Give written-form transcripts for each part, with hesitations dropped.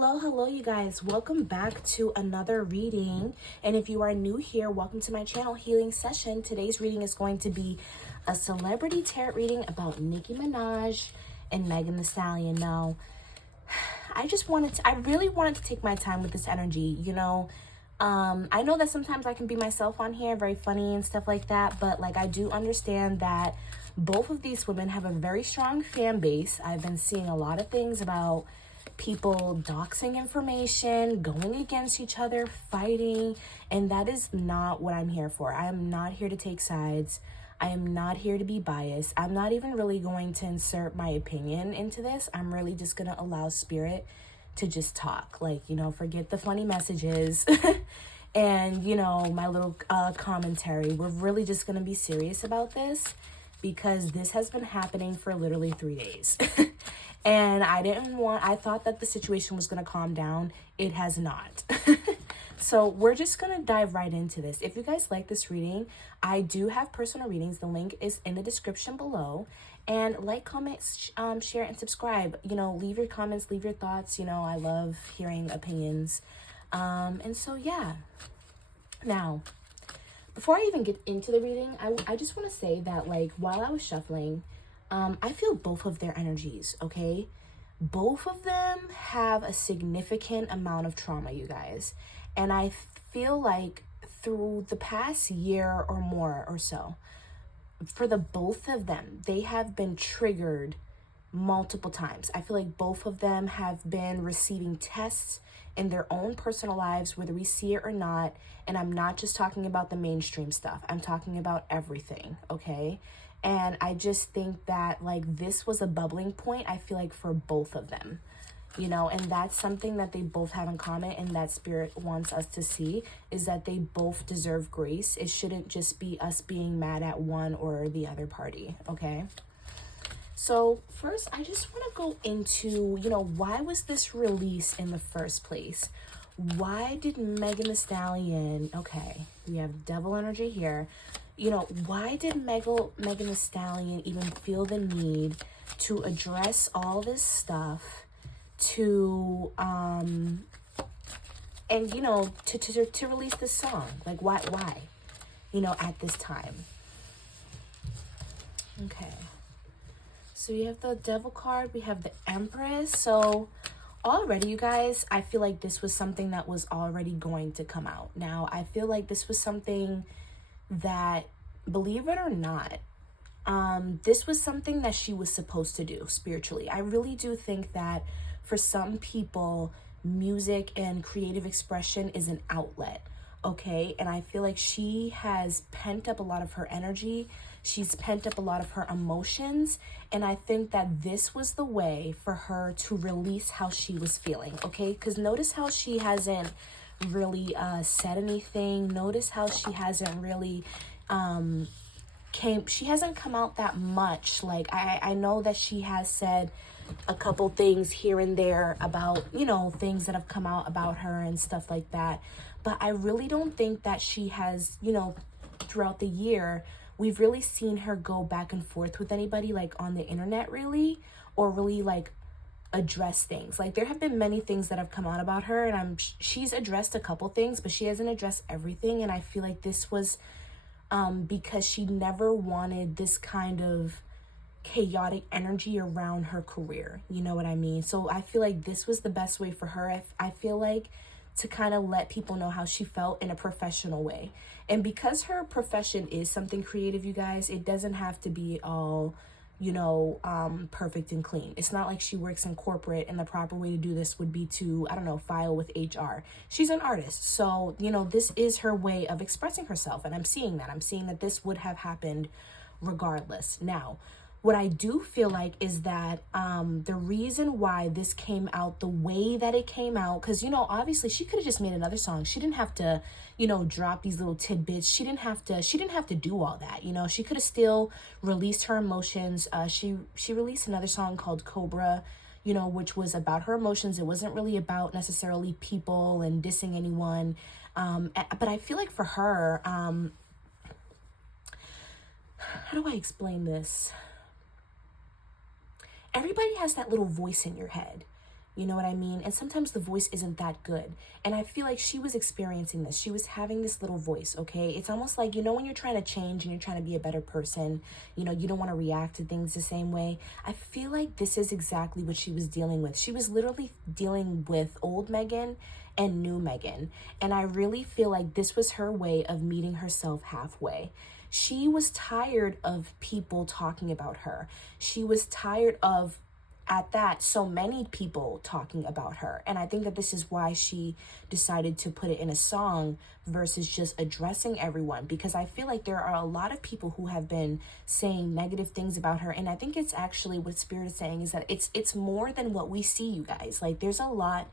Hello, you guys. Welcome back to another reading. And if you are new here, welcome to my channel, Healing Session. Today's reading is going to be a celebrity tarot reading about Nicki Minaj and Megan Thee Stallion. Now, I really wanted to take my time with this energy, I know that sometimes I can be myself on here, very funny and stuff like that, but I do understand that both of these women have a very strong fan base. I've been seeing a lot of things about people doxing information, going against each other, fighting, and that is not what I'm here for. I am not here to take sides. I am not here to be biased. I'm not even really going to insert my opinion into this. I'm really just going to allow spirit to just talk. Forget the funny messages and, my little commentary. We're really just going to be serious about this because this has been happening for literally 3 days. And I thought that the situation was going to calm down. It has not. So we're just going to dive right into this. If you guys like this reading, I do have personal readings. The link is in the description below. And like, comment, share, and subscribe. Leave your comments, leave your thoughts. I love hearing opinions. And so, yeah. Now, before I even get into the reading, I just want to say that, while I was shuffling, I feel both of their energies, okay? Both of them have a significant amount of trauma, you guys. And I feel like through the past year or more or so, for the both of them, they have been triggered multiple times. I feel like both of them have been receiving tests in their own personal lives, whether we see it or not. And I'm not just talking about the mainstream stuff. I'm talking about everything, okay? And I just think that this was a bubbling point, I feel like, for both of them, and that's something that they both have in common, and that spirit wants us to see, is that they both deserve grace. It shouldn't just be us being mad at one or the other party, okay? So first, I just want to go into, why was this released in the first place? Why did Megan Thee Stallion, okay, we have devil energy here. Why did Megan Thee Stallion even feel the need to address all this stuff to release this song? Why at this time? Okay. So you have the devil card, we have the Empress. So already, you guys, I feel like this was something that was already going to come out. Now, I feel like this was something that, believe it or not, this was something that she was supposed to do spiritually. I really do think that for some people, music and creative expression is an outlet, okay? And I feel like she has pent up a lot of her energy. She's pent up a lot of her emotions. And I think that this was the way for her to release how she was feeling, okay? Because notice how she hasn't really said anything. Notice how she hasn't really she hasn't come out that much. I know that she has said a couple things here and there about things that have come out about her and stuff like that, but I really don't think that she has throughout the year we've really seen her go back and forth with anybody on the internet, really, or really address things. There have been many things that have come out about her, and she's addressed a couple things, but she hasn't addressed everything. And I feel like this was because she never wanted this kind of chaotic energy around her career, you know what I mean? So I feel like this was the best way for her, I feel like, to kind of let people know how she felt in a professional way. And because her profession is something creative, you guys, it doesn't have to be all perfect and clean. It's not like she works in corporate and the proper way to do this would be to, I don't know, file with HR. She's an artist. So, this is her way of expressing herself. And I'm seeing that this would have happened regardless. Now, what I do feel like is that the reason why this came out the way that it came out, because, obviously she could have just made another song. She didn't have to, drop these little tidbits. She didn't have to do all that. She could have still released her emotions. She released another song called Cobra, which was about her emotions. It wasn't really about necessarily people and dissing anyone. But I feel like for her, how do I explain this? Everybody has that little voice in your head, You know what I mean? And sometimes the voice isn't that good. And I feel like she was experiencing this. She was having this little voice, okay? It's almost like, you know, when you're trying to change and you're trying to be a better person, you know, you don't want to react to things the same way. I feel like this is exactly what she was dealing with. She was literally dealing with old Megan and new Megan. And I really feel like this was her way of meeting herself halfway. She was tired of people talking about her. She was tired of, at that, so many people talking about her. And I think that this is why she decided to put it in a song versus just addressing everyone, because I feel like there are a lot of people who have been saying negative things about her. And I think it's actually what Spirit is saying is that it's more than what we see, you guys. Like, there's a lot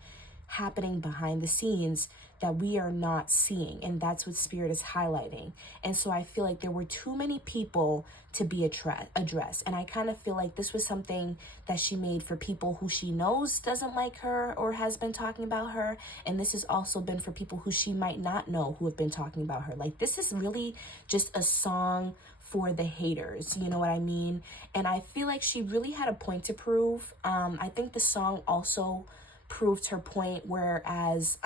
happening behind the scenes that we are not seeing, and that's what Spirit is highlighting. And so I feel like there were too many people to be addressed, and I kind of feel like this was something that she made for people who she knows doesn't like her or has been talking about her, and this has also been for people who she might not know who have been talking about her. Like, this is really just a song for the haters, you know what I mean? And I feel like she really had a point to prove. I think the song also proved her point, whereas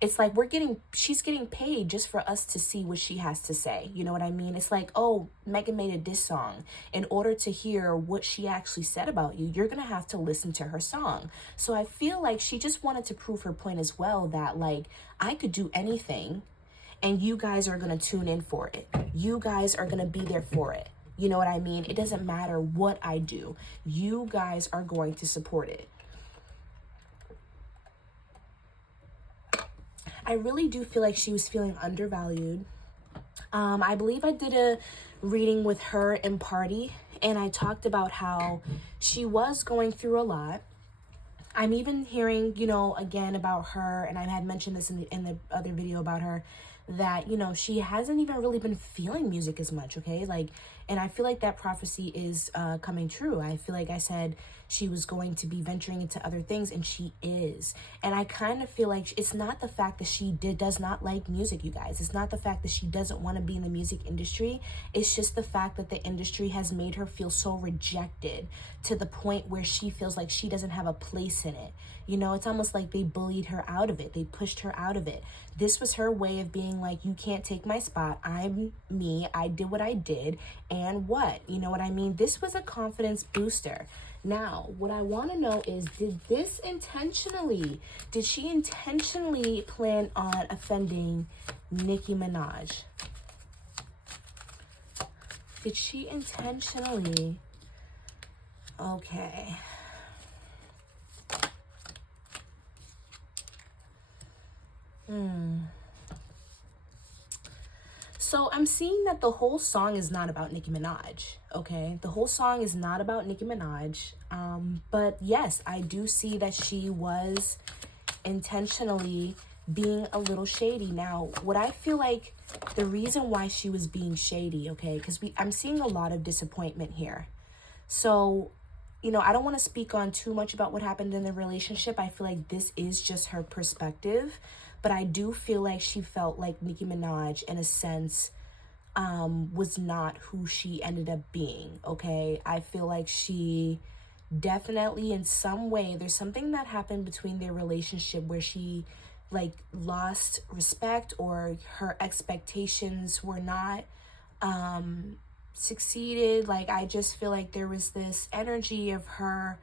it's like she's getting paid just for us to see what she has to say. You know what I mean? It's like, oh, Megan made a diss song. In order to hear what she actually said about you, you're gonna have to listen to her song. So I feel like she just wanted to prove her point as well, that like, I could do anything and you guys are gonna tune in for it. You guys are gonna be there for it. You know what I mean? It doesn't matter what I do. You guys are going to support it. I really do feel like she was feeling undervalued. I believe I did a reading with her in Party, and I talked about how she was going through a lot. I'm even hearing, you know, again about her, and I had mentioned this in the other video about her, that, you know, she hasn't even really been feeling music as much, okay? Like, and I feel like that prophecy is coming true. I feel like I said she was going to be venturing into other things, and she is. And I kind of feel like it's not the fact that she does not like music, you guys. It's not the fact that she doesn't want to be in the music industry. It's just the fact that the industry has made her feel so rejected to the point where she feels like she doesn't have a place in it. You know, it's almost like they bullied her out of it. They pushed her out of it. This was her way of being like, you can't take my spot. I'm me. I did what I did. And what? You know what I mean? This was a confidence booster. Now, what I want to know is, did she intentionally plan on offending Nicki Minaj? Did she intentionally? Okay. So I'm seeing that the whole song is not about Nicki Minaj, okay? The whole song is not about Nicki Minaj. But yes, I do see that she was intentionally being a little shady. Now, what I feel like the reason why she was being shady, okay, because I'm seeing a lot of disappointment here. So, you know, I don't want to speak on too much about what happened in the relationship. I feel like this is just her perspective. But I do feel like she felt like Nicki Minaj, in a sense, was not who she ended up being, okay? I feel like she definitely, in some way, there's something that happened between their relationship where she, like, lost respect, or her expectations were not succeeded. Like, I just feel like there was this energy of her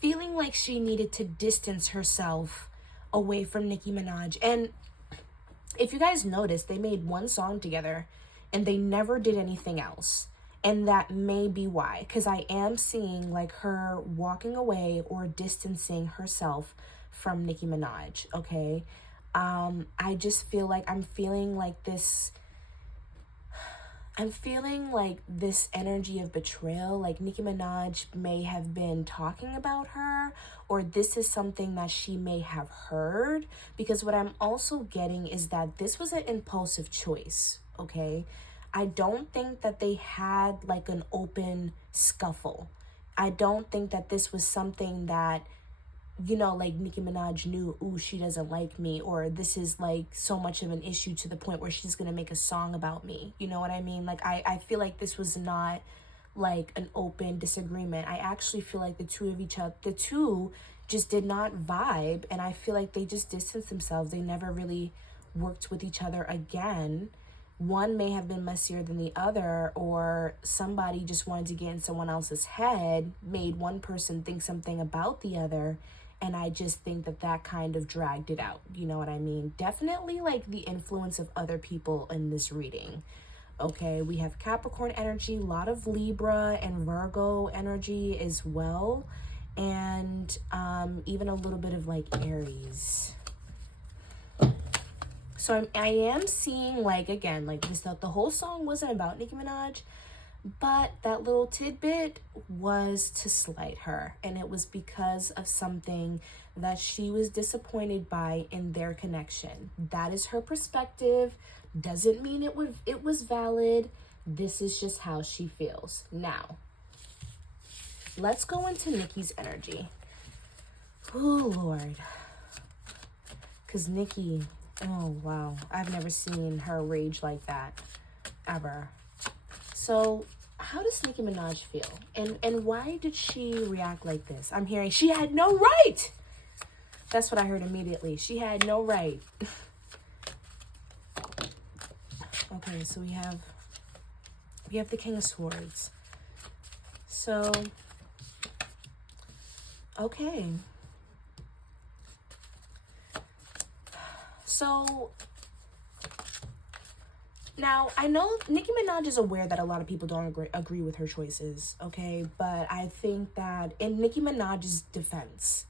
feeling like she needed to distance herself away from Nicki Minaj. And if you guys noticed, they made one song together and they never did anything else. And that may be why, because I am seeing like her walking away or distancing herself from Nicki Minaj, okay? I just feel like I'm feeling like this energy of betrayal. Like Nicki Minaj may have been talking about her, or this is something that she may have heard, because what I'm also getting is that this was an impulsive choice, okay? I don't think that they had like an open scuffle. I don't think that this was something that, you know, like Nicki Minaj knew, ooh, she doesn't like me, or this is like so much of an issue to the point where she's gonna make a song about me. You know what I mean? Like, I feel like this was not like an open disagreement. I actually feel like the two just did not vibe, and I feel like they just distanced themselves. They never really worked with each other again. One may have been messier than the other, or somebody just wanted to get in someone else's head, made one person think something about the other, and I just think that that kind of dragged it out. You know what I mean? Definitely like the influence of other people in this reading. Okay, we have Capricorn energy, a lot of Libra and Virgo energy as well, and even a little bit of like Aries. So I am seeing, like, again, like this, the whole song wasn't about Nicki Minaj, but that little tidbit was to slight her, and it was because of something that she was disappointed by in their connection. That is her perspective. Doesn't mean it was valid. This is just how she feels. Now, let's go into Nicki's energy. Oh, Lord. Because Nicki, oh, wow. I've never seen her rage like that, ever. So, how does Nicki Minaj feel? And why did she react like this? I'm hearing she had no right. That's what I heard immediately. She had no right. Okay, so we have the King of Swords. So, okay. So, now, I know Nicki Minaj is aware that a lot of people don't agree with her choices, okay? But I think that in Nicki Minaj's defense,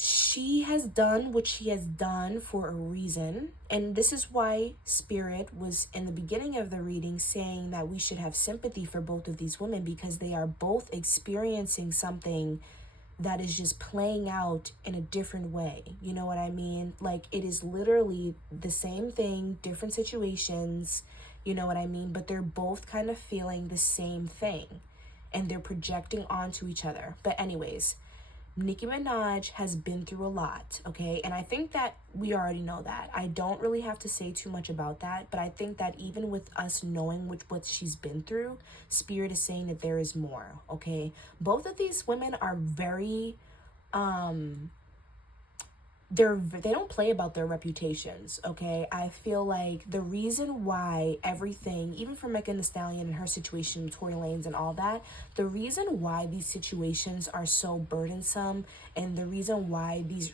she has done what she has done for a reason. And this is why Spirit was in the beginning of the reading saying that we should have sympathy for both of these women, because they are both experiencing something that is just playing out in a different way. You know what I mean? Like, it is literally the same thing, different situations, you know what I mean? But they're both kind of feeling the same thing, and they're projecting onto each other. But anyways, Nicki Minaj has been through a lot, okay? And I think that we already know that. I don't really have to say too much about that, but I think that even with us knowing what she's been through, Spirit is saying that there is more, okay? Both of these women are very, they don't play about their reputations, okay? I feel like the reason why everything, even for Megan Thee Stallion and her situation with Tory Lanez and all that, the reason why these situations are so burdensome, and the reason why these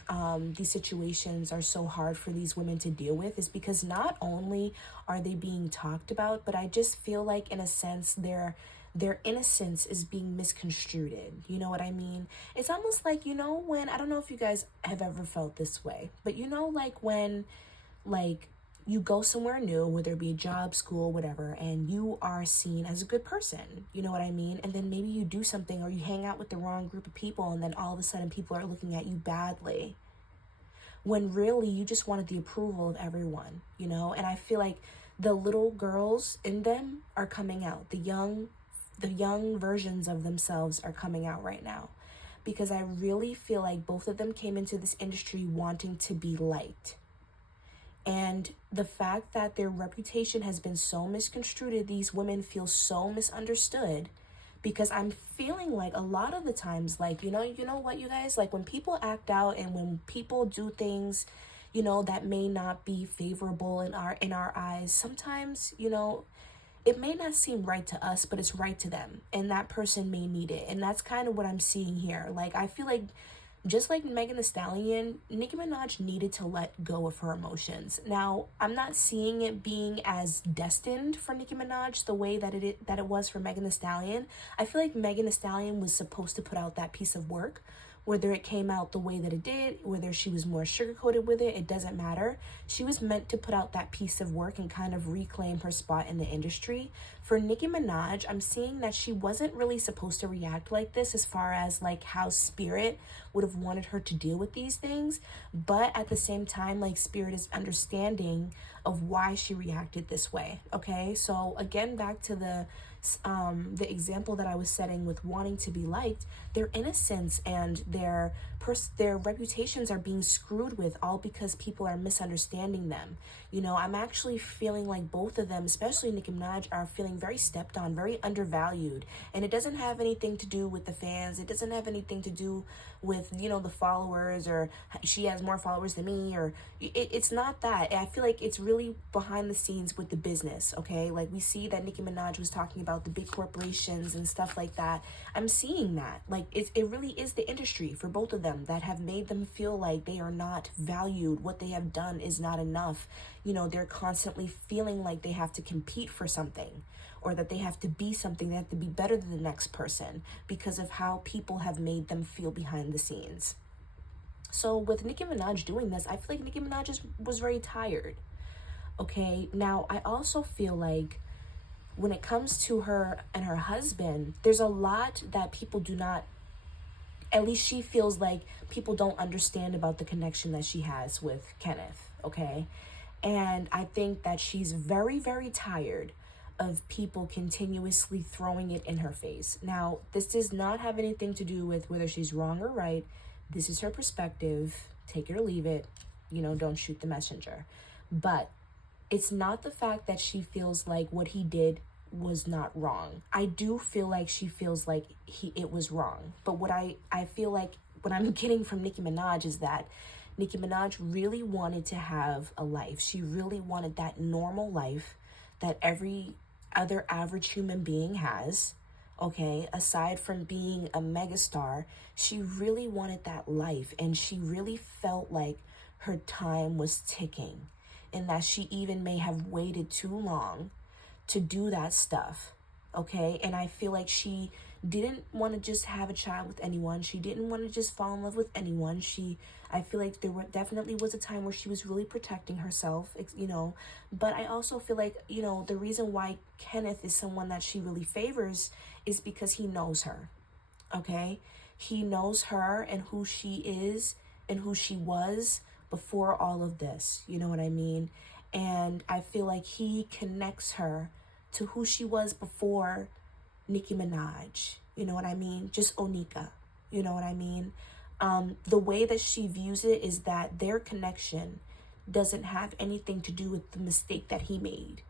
situations are so hard for these women to deal with, is because not only are they being talked about, but I just feel like, in a sense, their innocence is being misconstrued. You know what I mean? It's almost like, you know, when, I don't know if you guys have ever felt this way, but you know, like when, like, you go somewhere new, whether it be a job, school, whatever, and you are seen as a good person, you know what I mean? And then maybe you do something, or you hang out with the wrong group of people, and then all of a sudden people are looking at you badly, when really you just wanted the approval of everyone, you know? And I feel like the little girls in them are coming out. The young versions of themselves are coming out right now, because I really feel like both of them came into this industry wanting to be liked. And the fact that their reputation has been so misconstrued, these women feel so misunderstood, because I'm feeling like a lot of the times, like, you know what, you guys, like when people act out and when people do things, you know, that may not be favorable in our eyes, sometimes, you know, it may not seem right to us, but it's right to them, and that person may need it. And that's kind of what I'm seeing here. Like, I feel like, just like Megan Thee Stallion, Nicki Minaj needed to let go of her emotions. Now, I'm not seeing it being as destined for Nicki Minaj the way that it was for Megan Thee Stallion. I feel like Megan Thee Stallion was supposed to put out that piece of work. Whether it came out the way that it did, whether she was more sugar-coated with it, it doesn't matter. She was meant to put out that piece of work and kind of reclaim her spot in the industry. For Nicki Minaj, I'm seeing that she wasn't really supposed to react like this, as far as like how Spirit would have wanted her to deal with these things. But at the same time, like, Spirit is understanding of why she reacted this way, okay? So again, back to the example that I was setting with wanting to be liked, their innocence and their their reputations are being screwed with, all because people are misunderstanding them. You know, I'm actually feeling like both of them, especially Nicki Minaj, are feeling very stepped on, very undervalued. And it doesn't have anything to do with the fans. It doesn't have anything to do with, you know, the followers, or she has more followers than me, or it's not that. I feel like it's really behind the scenes with the business, okay? Like, we see that Nicki Minaj was talking about the big corporations and stuff like that. I'm seeing that. Like, it really is the industry for both of them that have made them feel like they are not valued. What they have done is not enough. You know, they're constantly feeling like they have to compete for something, or that they have to be something, they have to be better than the next person because of how people have made them feel behind the scenes. So with Nicki Minaj doing this, I feel like Nicki Minaj was very tired. Okay, now I also feel like when it comes to her and her husband, there's a lot that people do not, at least she feels like people don't understand about the connection that she has with Kenneth, okay? And I think that she's very, very tired of people continuously throwing it in her face. Now, this does not have anything to do with whether she's wrong or right. This is her perspective. Take it or leave it. You know, don't shoot the messenger. But it's not the fact that she feels like what he did was not wrong. I do feel like she feels like it was wrong. But what I feel like what I'm getting from Nicki Minaj is that Nicki Minaj really wanted to have a life. She really wanted that normal life that every other average human being has, okay? Aside from being a megastar, she really wanted that life, and she really felt like her time was ticking, and that she even may have waited too long to do that stuff, okay? And I feel like she didn't want to just have a child with anyone. She didn't want to just fall in love with anyone. I feel like definitely was a time where she was really protecting herself, you know. But I also feel like, you know, the reason why Kenneth is someone that she really favors is because he knows her, okay? He knows her and who she is and who she was before all of this, you know what I mean? And I feel like he connects her to who she was before Nicki Minaj, you know what I mean? Just Onika, you know what I mean? The way that she views it is that their connection doesn't have anything to do with the mistake that he made,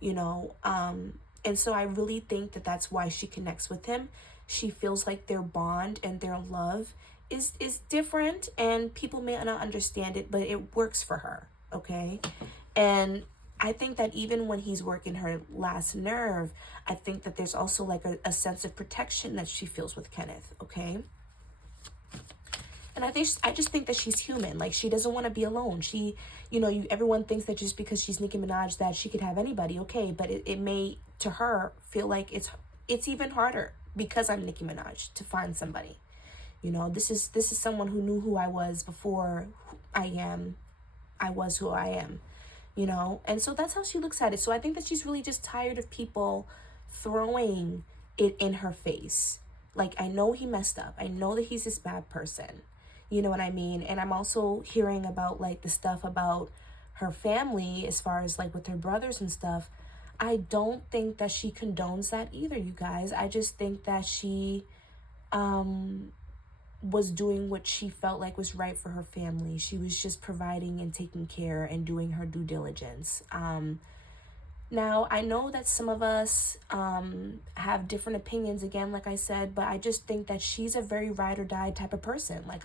you know? And so I really think that that's why she connects with him. She feels like their bond and their love is different, and people may not understand it, but it works for her, okay? And I think that even when he's working her last nerve, I think that there's also like a sense of protection that she feels with Kenneth, okay? And I just think that she's human. Like, she doesn't want to be alone. She, you know, everyone thinks that just because she's Nicki Minaj that she could have anybody, okay? But it may, to her, feel like it's even harder because I'm Nicki Minaj to find somebody. You know, this is someone who knew who I was before I was who I am. You know, and so that's how she looks at it. So I think that she's really just tired of people throwing it in her face. Like, I know he messed up. I know that he's this bad person. You know what I mean? And I'm also hearing about like the stuff about her family as far as like with her brothers and stuff. I don't think that she condones that either, you guys. I just think that she was doing what she felt like was right for her family. She was just providing and taking care and doing her due diligence. Now, I know that some of us have different opinions, again, like I said, but I just think that she's a very ride or die type of person. Like,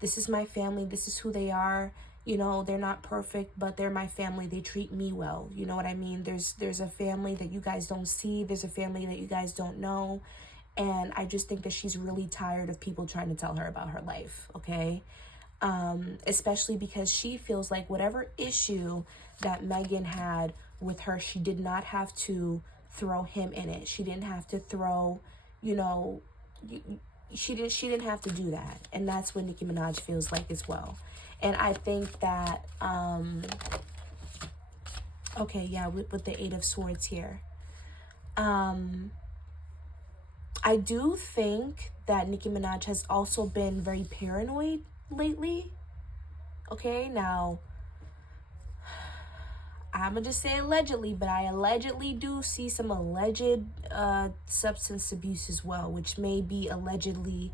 this is my family, this is who they are. You know, they're not perfect, but they're my family. They treat me well. You know what I mean? There's a family that you guys don't see. There's a family that you guys don't know. And I just think that she's really tired of people trying to tell her about her life, okay? Especially because she feels like whatever issue that Meghan had with her, she did not have to throw him in it. She didn't have to throw, you know, she didn't have to do that. And that's what Nicki Minaj feels like as well. And I think that, okay, yeah, with the Eight of Swords here. I do think that Nicki Minaj has also been very paranoid lately. Okay, now, I'm gonna just say allegedly, but I allegedly do see some alleged substance abuse as well, which may be allegedly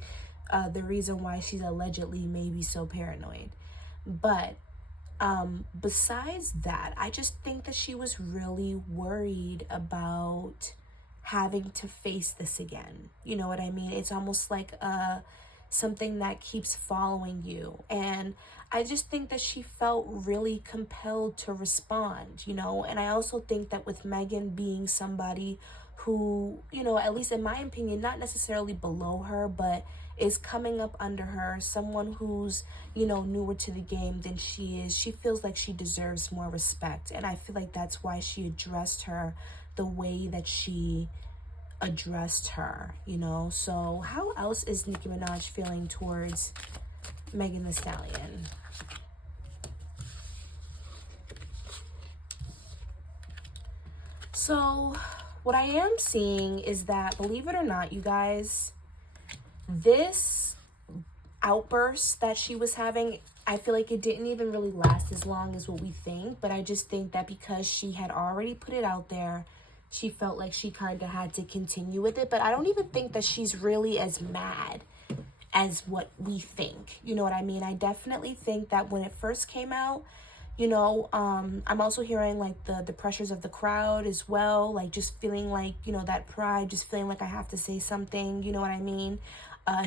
the reason why she's allegedly maybe so paranoid. But besides that, I just think that she was really worried about having to face this again. You know what I mean? It's almost like something that keeps following you. And I just think that she felt really compelled to respond, you know? And I also think that with Megan being somebody who, you know, at least in my opinion, not necessarily below her, but is coming up under her, someone who's, you know, newer to the game than she is, she feels like she deserves more respect. And I feel like that's why she addressed her the way that she addressed her, you know? So how else is Nicki Minaj feeling towards Megan Thee Stallion? So what I am seeing is that, believe it or not, you guys, this outburst that she was having, I feel like it didn't even really last as long as what we think. But I just think that because she had already put it out there, she felt like she kind of had to continue with it. But I don't even think that she's really as mad as what we think. You know what I mean? I definitely think that when it first came out, you know, I'm also hearing like the pressures of the crowd as well, like just feeling like, you know, that pride, just feeling like I have to say something, you know what I mean?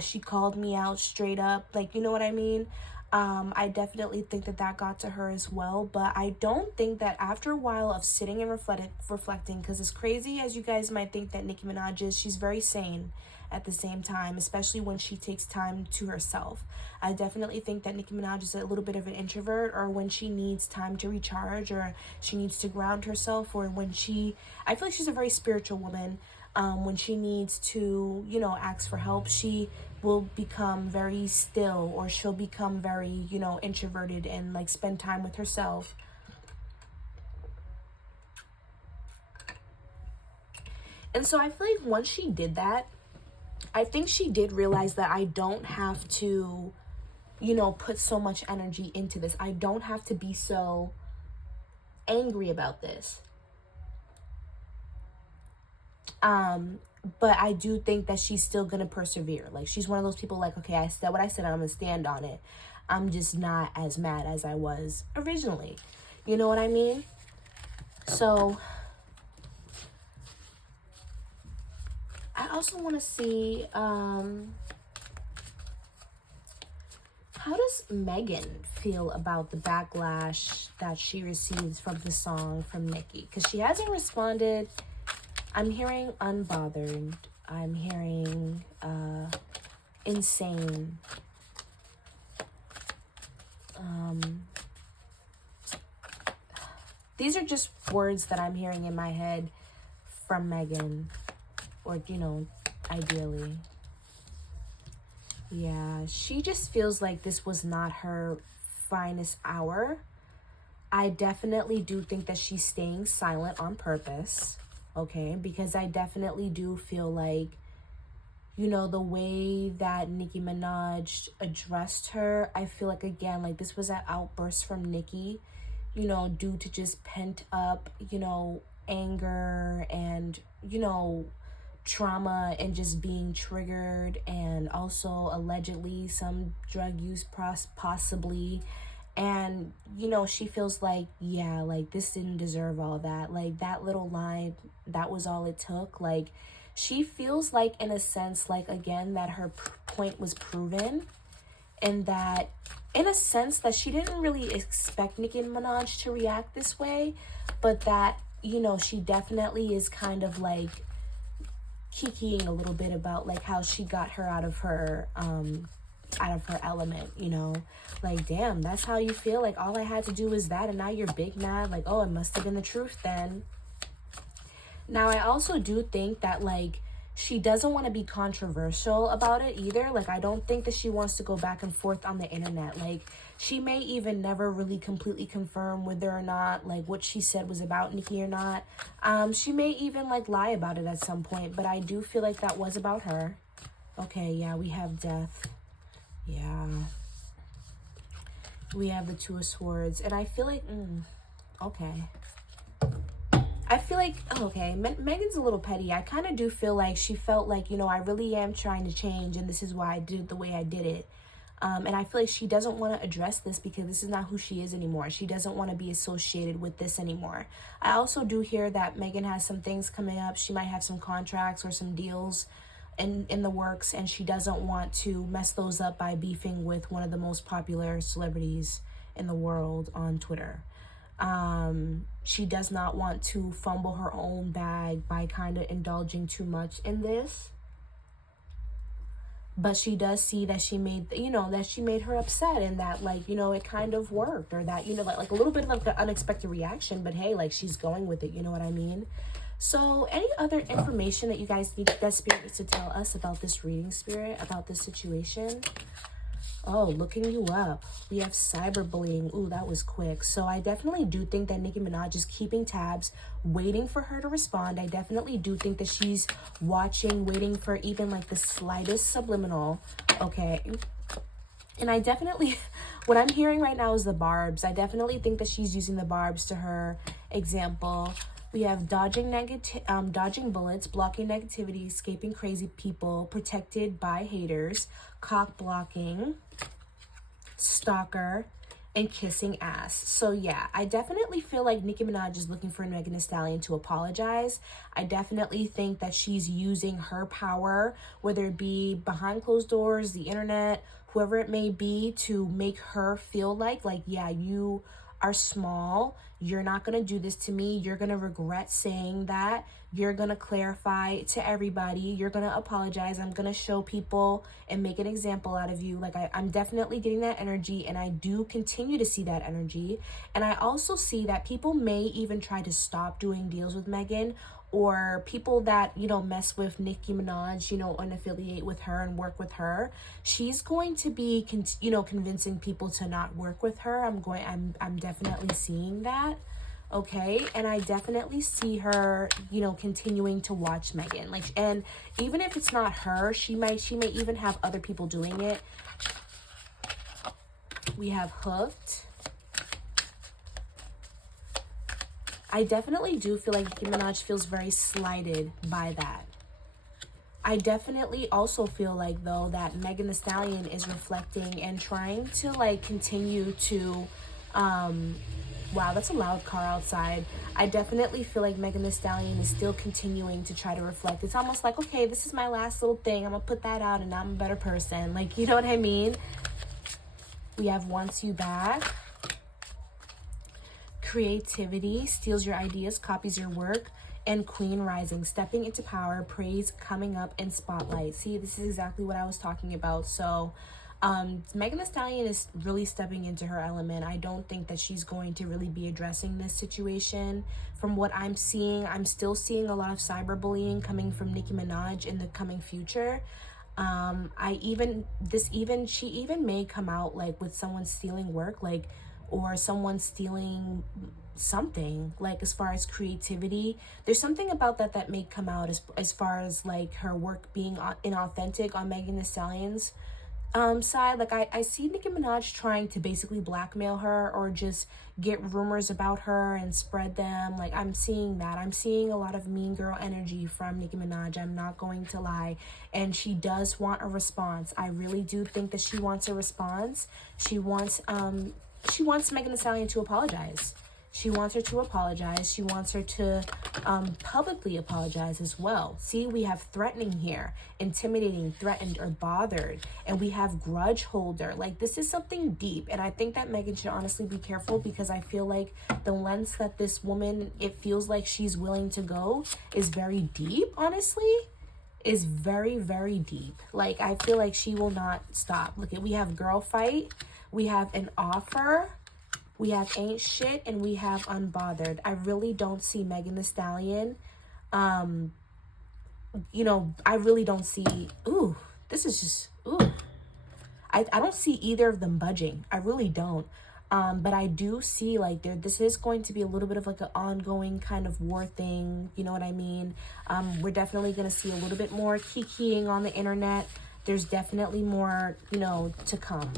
She called me out straight up, like, you know what I mean? I definitely think that that got to her as well. But I don't think that after a while of sitting and reflecting, because as crazy as you guys might think that Nicki Minaj is, she's very sane at the same time, especially when she takes time to herself. I definitely think that Nicki Minaj is a little bit of an introvert, or when she needs time to recharge, or she needs to ground herself, or when I feel like she's a very spiritual woman. When she needs to, you know, ask for help, she will become very still, or she'll become very, you know, introverted and like spend time with herself. And so I feel like once she did that, I think she did realize that I don't have to, you know, put so much energy into this. I don't have to be so angry about this. But I do think that she's still gonna persevere. Like, she's one of those people like, okay, I said what I said, I'm gonna stand on it. I'm just not as mad as I was originally. You know what I mean? So I also want to see, how does Megan feel about the backlash that she receives from the song from Nicki? Because she hasn't responded. I'm hearing unbothered. I'm hearing insane. These are just words that I'm hearing in my head from Megan, or, you know, ideally. Yeah, she just feels like this was not her finest hour. I definitely do think that she's staying silent on purpose, okay? Because I definitely do feel like, you know, the way that Nicki Minaj addressed her, I feel like, again, like this was an outburst from Nicki, you know, due to just pent up, you know, anger and, you know, trauma and just being triggered, and also allegedly some drug use possibly. And, you know, she feels like, yeah, like this didn't deserve all that. Like that little line, that was all it took. Like she feels like, in a sense, like, again, that her point was proven, and that in a sense that she didn't really expect Nicki Minaj to react this way, but that, you know, she definitely is kind of like kikiing a little bit about like how she got her out of her element, you know, like, damn, that's how you feel, like all I had to do was that, and now you're big mad, like, oh, it must have been the truth then. Now I also do think that, like, she doesn't want to be controversial about it either. Like, I don't think that she wants to go back and forth on the internet. Like, she may even never really completely confirm whether or not, like, what she said was about Nicki or not. She may even, like, lie about it at some point. But I do feel like that was about her. Okay, yeah, we have death. Yeah. We have the Two of Swords. And I feel like, okay. I feel like, oh, okay, Megan's a little petty. I kind of do feel like she felt like, you know, I really am trying to change, and this is why I did it the way I did it. And I feel like she doesn't want to address this because this is not who she is anymore. She doesn't want to be associated with this anymore. I also do hear that Megan has some things coming up. She might have some contracts or some deals in the works, and she doesn't want to mess those up by beefing with one of the most popular celebrities in the world on Twitter. She does not want to fumble her own bag by kind of indulging too much in this. But she does see that she made, you know, that she made her upset, and that, like, you know, it kind of worked, or that, you know, like a little bit of like an unexpected reaction, but hey, like, she's going with it, you know what I mean? So any other information that you guys need, that Spirit needs to tell us about this reading, Spirit, about this situation? Oh, looking you up. We have cyberbullying. Ooh, that was quick. So I definitely do think that Nicki Minaj is keeping tabs, waiting for her to respond. I definitely do think that she's watching, waiting for even like the slightest subliminal. Okay. And I definitely, what I'm hearing right now is the barbs. I definitely think that she's using the barbs to her example. We have dodging bullets, blocking negativity, escaping crazy people, protected by haters, cock blocking, stalker, and kissing ass. So yeah, I definitely feel like Nicki Minaj is looking for Megan Thee Stallion to apologize. I definitely think that she's using her power, whether it be behind closed doors, the internet, whoever it may be, to make her feel like, yeah, you are small. You're not going to do this to me. You're going to regret saying that. You're going to clarify to everybody. You're going to apologize. I'm going to show people and make an example out of you. Like, I'm definitely getting that energy, and I do continue to see that energy. And I also see that people may even try to stop doing deals with Megan, or people that, you know, mess with Nicki Minaj, you know, unaffiliate with her and work with her. She's going to be, you know, convincing people to not work with her. I'm definitely seeing that. Okay. And I definitely see her, you know, continuing to watch Megan. Like, and even if it's not her, she may even have other people doing it. We have Hooked. I definitely do feel like Nicki Minaj feels very slighted by that. I definitely also feel like, though, that Megan Thee Stallion is reflecting and trying to, like, continue to, wow, that's a loud car outside. I definitely feel like Megan Thee Stallion is still continuing to try to reflect. It's almost like, okay, this is my last little thing. I'm going to put that out and I'm a better person. Like, you know what I mean? We have Wants You Back. Creativity, steals your ideas, copies your work, and Queen Rising, stepping into power, praise coming up in spotlight. See, this is exactly what I was talking about. So Megan Thee Stallion is really stepping into her element. I don't think that she's going to really be addressing this situation. From what I'm seeing, I'm still seeing a lot of cyberbullying coming from Nicki Minaj in the coming future. She even may come out like with someone stealing work, like, or someone stealing something, like, as far as creativity. There's something about that may come out as far as like her work being inauthentic on Megan Thee Stallion's side. Like, I see Nicki Minaj trying to basically blackmail her, or just get rumors about her and spread them. Like, I'm seeing that. I'm seeing a lot of mean girl energy from Nicki Minaj. I'm not going to lie. And she does want a response. I really do think that she wants a response. She wants Megan Thee Stallion to apologize. She wants her to apologize. She wants her to publicly apologize as well. See, we have threatening here, intimidating, threatened, or bothered. And we have grudge holder. Like, this is something deep. And I think that Megan should honestly be careful, because I feel like the lengths that this woman, it feels like she's willing to go, is very deep, honestly. Is very, very deep. Like, I feel like she will not stop. Look, we have girl fight. We have an offer. We have ain't shit, and we have unbothered. I really don't see Megan Thee Stallion. You know, I really don't see, ooh, this is just, ooh. I don't see either of them budging. I really don't. But I do see, like, this is going to be a little bit of like an ongoing kind of war thing. You know what I mean? We're definitely going to see a little bit more kikiing on the internet. There's definitely more, you know, to come.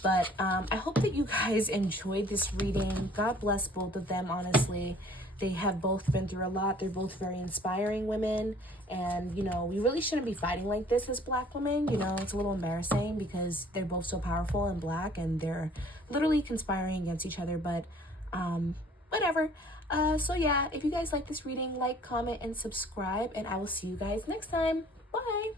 But I hope that you guys enjoyed this reading. God bless both of them, honestly. They have both been through a lot. They're both very inspiring women. And, you know, we really shouldn't be fighting like this as Black women. You know, it's a little embarrassing because they're both so powerful and Black, and they're literally conspiring against each other. But whatever. So yeah, if you guys like this reading, like, comment, and subscribe. And I will see you guys next time. Bye.